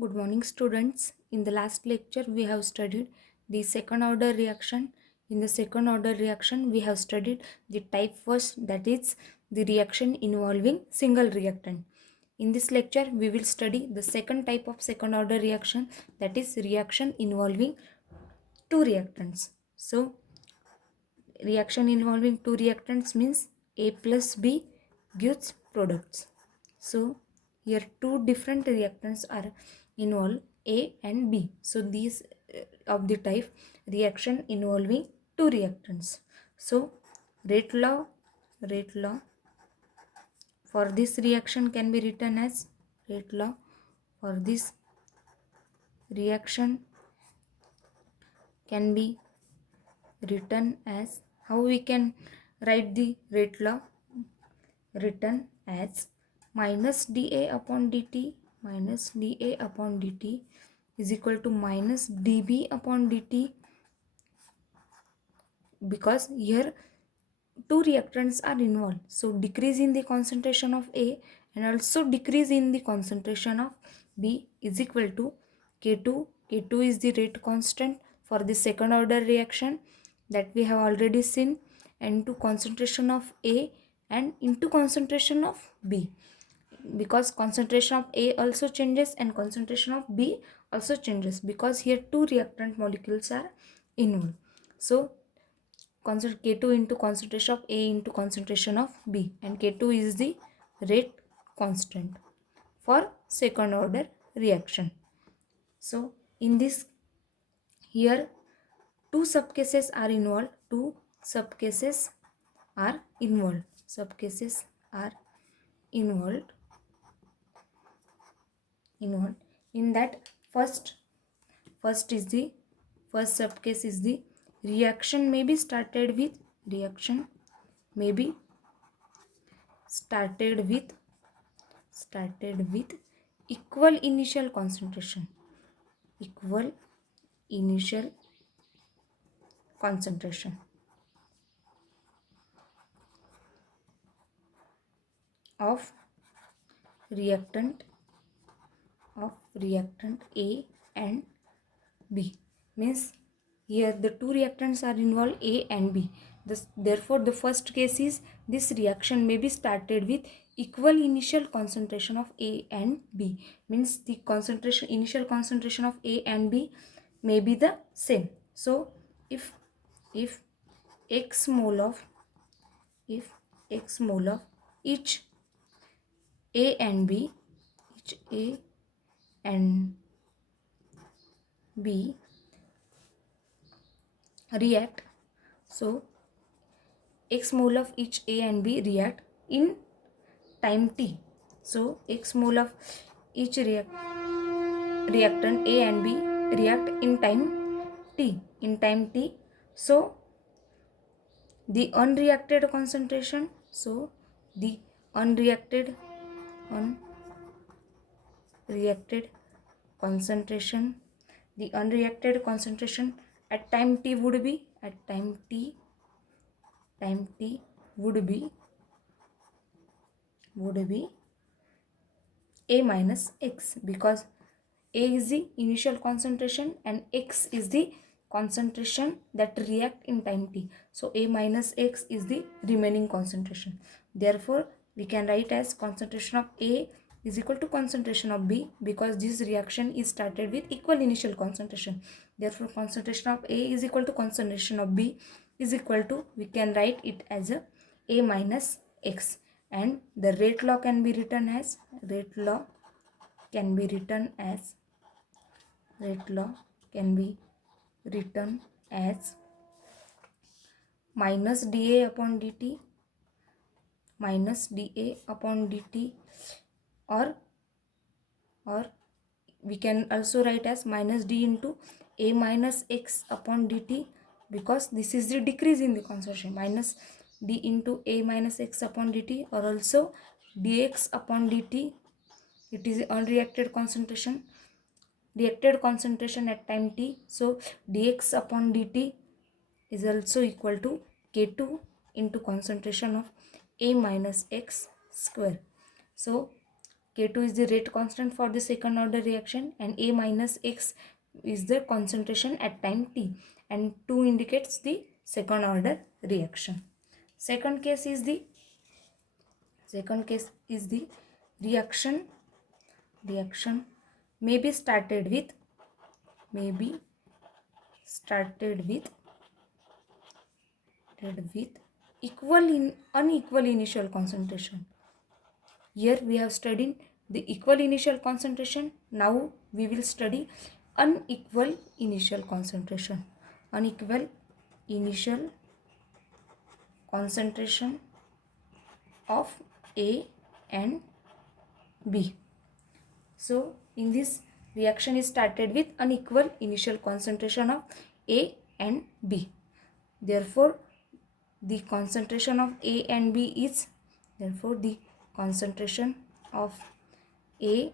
Good morning, students. In the last lecture, we have studied the second order reaction. In the second order reaction, we have studied the type first, that is the reaction involving single reactant. In this lecture, we will study the second type of second order reaction, that is reaction involving two reactants. So, reaction involving two reactants means A plus B gives products. So here two different reactants are involved, A and B. So these of the type reaction involving two reactants. So rate law for this reaction can be written as rate law for this reaction can be written as, how we can write the rate law, written as minus dA upon dt is equal to minus dB upon dt, because here two reactants are involved, so decrease in the concentration of A and also decrease in the concentration of B is equal to K2 is the rate constant for the second order reaction that we have already seen, and to concentration of A and into concentration of B, because concentration of A also changes and concentration of B also changes, because here two reactant molecules are involved. So K2 into concentration of A into concentration of B, and K2 is the rate constant for second order reaction. So in this, here two subcases are involved, subcases are involved in that. First is the first subcase is the reaction may be started with started with equal initial concentration of reactant A and B. Means here the two reactants are involved, A and B. Therefore the first case is this reaction may be started with equal initial concentration of A and B. Means the initial concentration of A and B may be the same. So if x mole of each A and B, react, so x mole of each A and B react in time t. So x mole of each reactant A and B react in time t. So the unreacted concentration, the unreacted concentration the unreacted concentration at time t would be would be A minus x, because A is the initial concentration and x is the concentration that react in time t. So A minus x is the remaining concentration. Therefore we can write as concentration of A is equal to concentration of B, because this reaction is started with equal initial concentration. Therefore concentration of A is equal to concentration of B is equal to, we can write it as A minus x, and the rate law can be written as minus dA upon dt, or we can also write as minus d into A minus x upon dt, because this is the decrease in the concentration, minus d into A minus x upon dt, or also dx upon dt. It is unreacted concentration, reacted concentration at time t. So dx upon dt is also equal to K2 into concentration of A minus x square. So K2 is the rate constant for the second order reaction, and A minus X is the concentration at time t, and 2 indicates the second order reaction. Second case is the reaction may be started with unequal initial concentration. Here we have studied the equal initial concentration. Now we will study unequal initial concentration. Unequal initial concentration of A and B. So in this reaction is started with unequal initial concentration of A and B. Therefore the concentration of A and B is concentration of A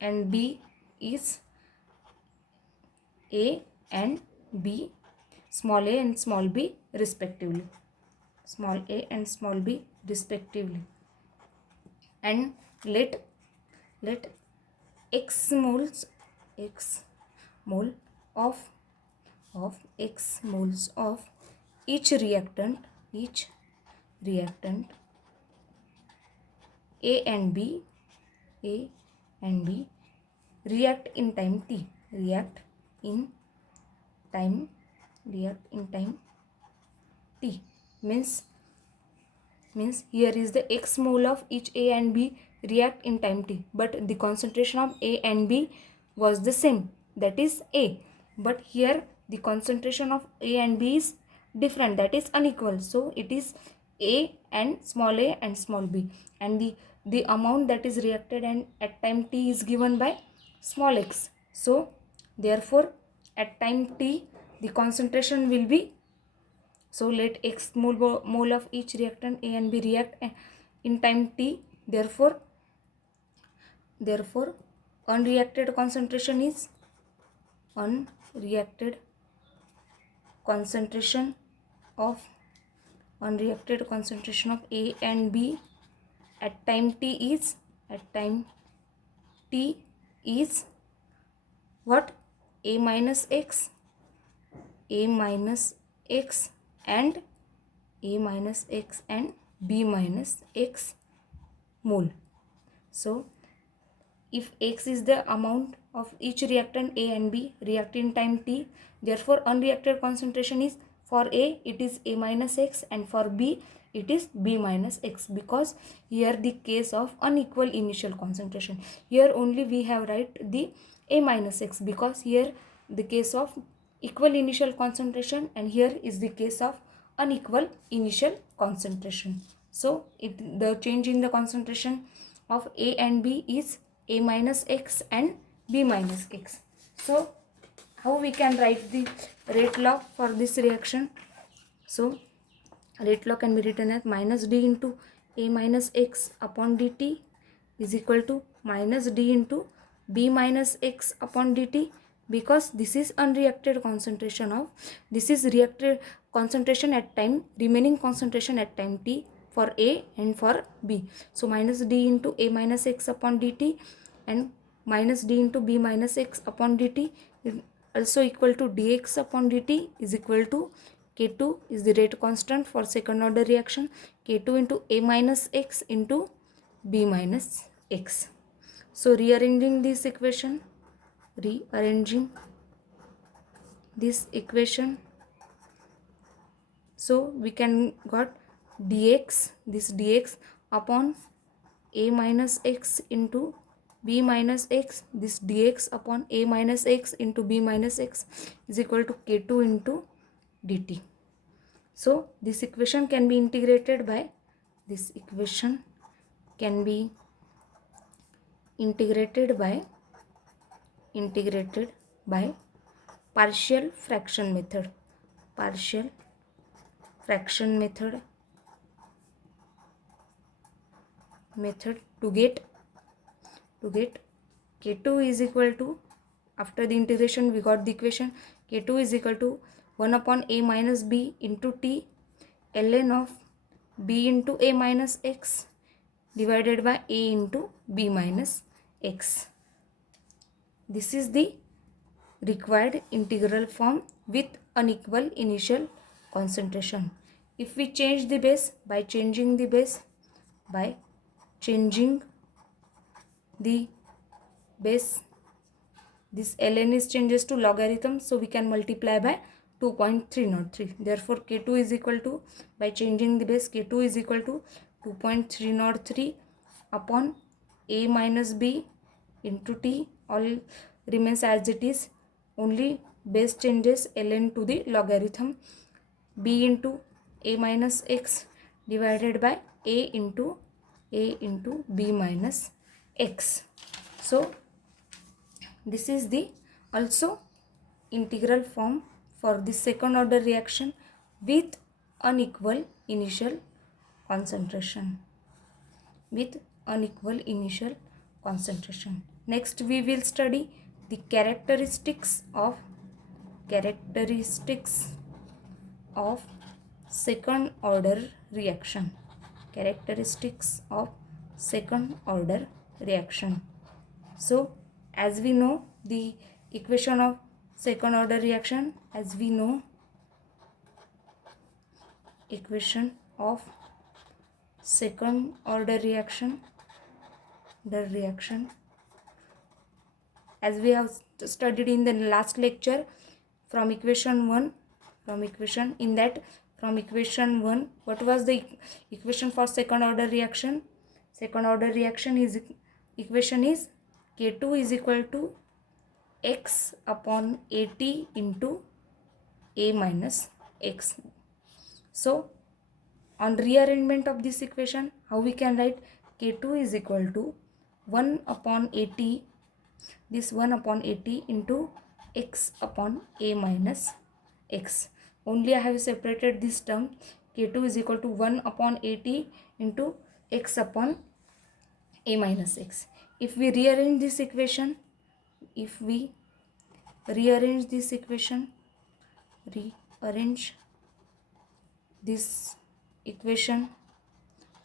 and B is A and B, small a and small b respectively. Small a and small b respectively. And let x mole of each reactant A and B react in time t. React in time t means here is the x mole of each A and B react in time t, but the concentration of A and B was the same, that is A, but here the concentration of A and B is different, that is unequal. So it is A and small b, and the amount that is reacted and at time t is given by small x. So therefore at time t the concentration will be, so let x mole of each reactant A and B react in time t. Therefore unreacted concentration is unreacted concentration of A and B at time t is what? A minus x and B minus x mole. So if x is the amount of each reactant A and B react in time t, therefore unreacted concentration is, for A it is A minus x and for B it is B minus x, because here the case of unequal initial concentration. Here only we have write the A minus x because here the case of equal initial concentration and here is the case of unequal initial concentration. So the change in the concentration of A and B is A minus x and B minus x. So how we can write the rate law for this reaction? So rate law can be written as minus d into A minus x upon dt is equal to minus d into B minus x upon dt, because this is unreacted concentration of, this is reacted concentration at time, remaining concentration at time t for A and for B. So minus d into A minus x upon dt and minus d into B minus x upon dt is also equal to dx upon dt is equal to K2 is the rate constant for second order reaction, K2 into A minus x into B minus x. So rearranging this equation, so we can got dx, this dx upon A minus x into B minus x, this dx upon A minus x into B minus x is equal to K2 into dt. So this equation can be integrated by partial fraction method to get K2 is equal to, after the integration we got the equation K2 is equal to 1 upon A minus B into T ln of B into A minus x divided by a into b minus x. This is the required integral form with unequal initial concentration. If we change the base, by changing the base this ln is changes to logarithm, so we can multiply by 2.303. Therefore k2 is equal to, by changing the base, k2 is equal to 2.303 upon a minus b into t. All remains as it is, only base changes, ln to the logarithm, b into a minus x divided by a into b minus x. So this is the also integral form for the second order reaction with unequal initial concentration. Next we will study the characteristics of second order reaction. So as we know the equation of second order reaction, as we we have studied in the last lecture, from equation 1, from equation 1, what was the equation for second order reaction? Second order reaction is equation is k2 is equal to x upon at into a minus x. So on rearrangement of this equation, how we can write? k2 is equal to 1 upon at, this 1 upon at into x upon a minus x. Only I have separated this term, k2 is equal to 1 upon at into x upon a minus x. If we rearrange this equation,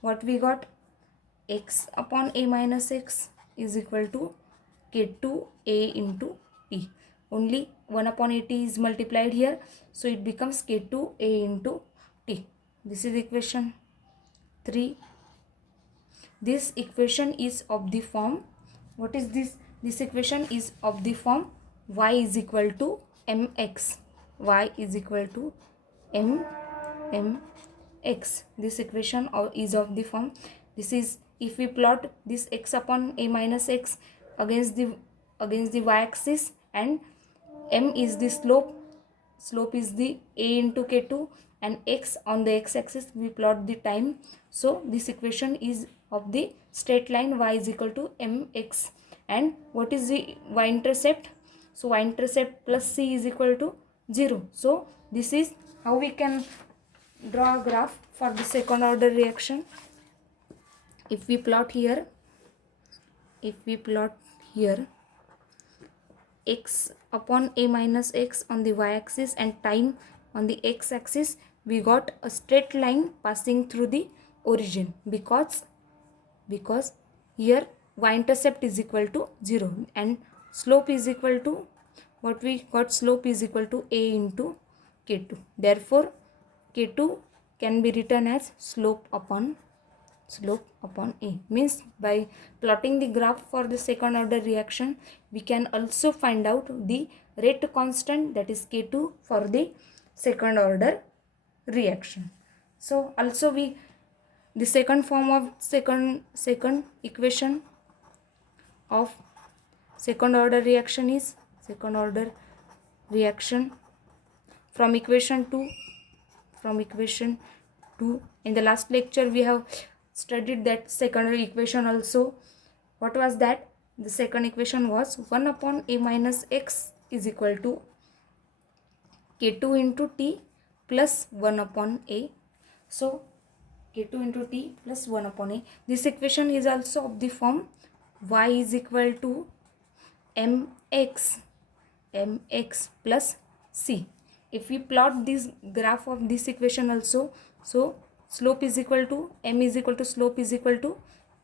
what we got? X upon a minus x is equal to k2a into t. Only 1 upon at is multiplied here, so it becomes k2a into t. This is equation 3. This equation is of the form, what is this? This equation is of the form y is equal to mx. This equation is of the form, this is, if we plot this x upon a minus x against the y-axis, and m is the slope is the a into k2, and x on the x-axis we plot the time. So this equation is of the straight line y is equal to mx. And what is the y-intercept? So y-intercept plus c is equal to 0. So this is how we can draw a graph for the second order reaction. If we plot here x upon a minus x on the y-axis and time on the x-axis, we got a straight line passing through the origin, because here y-intercept is equal to 0 and slope is equal to, what we got? Slope is equal to a into k2. Therefore k2 can be written as slope upon a. Means by plotting the graph for the second order reaction, we can also find out the rate constant, that is k2, for the second order reaction. So also the second form of second equation of second order reaction is from equation 2. In the last lecture we have studied that second equation also. What was that? The second equation was 1 upon a minus x is equal to k2 into t plus 1 upon a. So k2 into t plus 1 upon a. This equation is also of the form y is equal to mx plus c. If we plot this graph of this equation also, so slope is equal to, m is equal to slope is equal to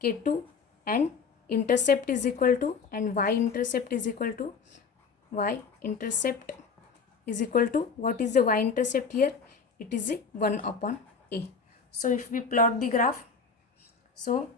K2 and intercept is equal to, and y intercept is equal to, y intercept is equal to, what is the y intercept here? It is 1 upon a. So if we plot the graph, so